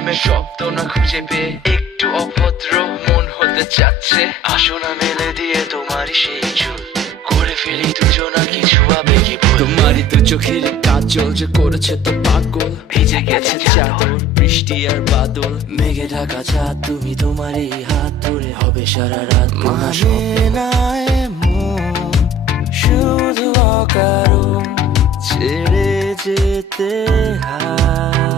প্রেমের শব্দ না খুঁজে পেয়ে একটু অভদ্র মন হতে চাচ্ছে। আসো না মেলে দিয়ে তোমারই সেই চুল, করে ফেলি দুজনা কিছু আবেগী ভুল। তোমারই দু চোখের কাজল যে করেছে তো পাগল, ভিজে গেছে চাদর বৃষ্টি আর বাদল। মেঘে ঢাকা চাঁদ তুমি তোমারই হাত ধরে হবে সারা রাত। মানে না এমন শুধু অকারণ ছেড়ে যেতে হয়।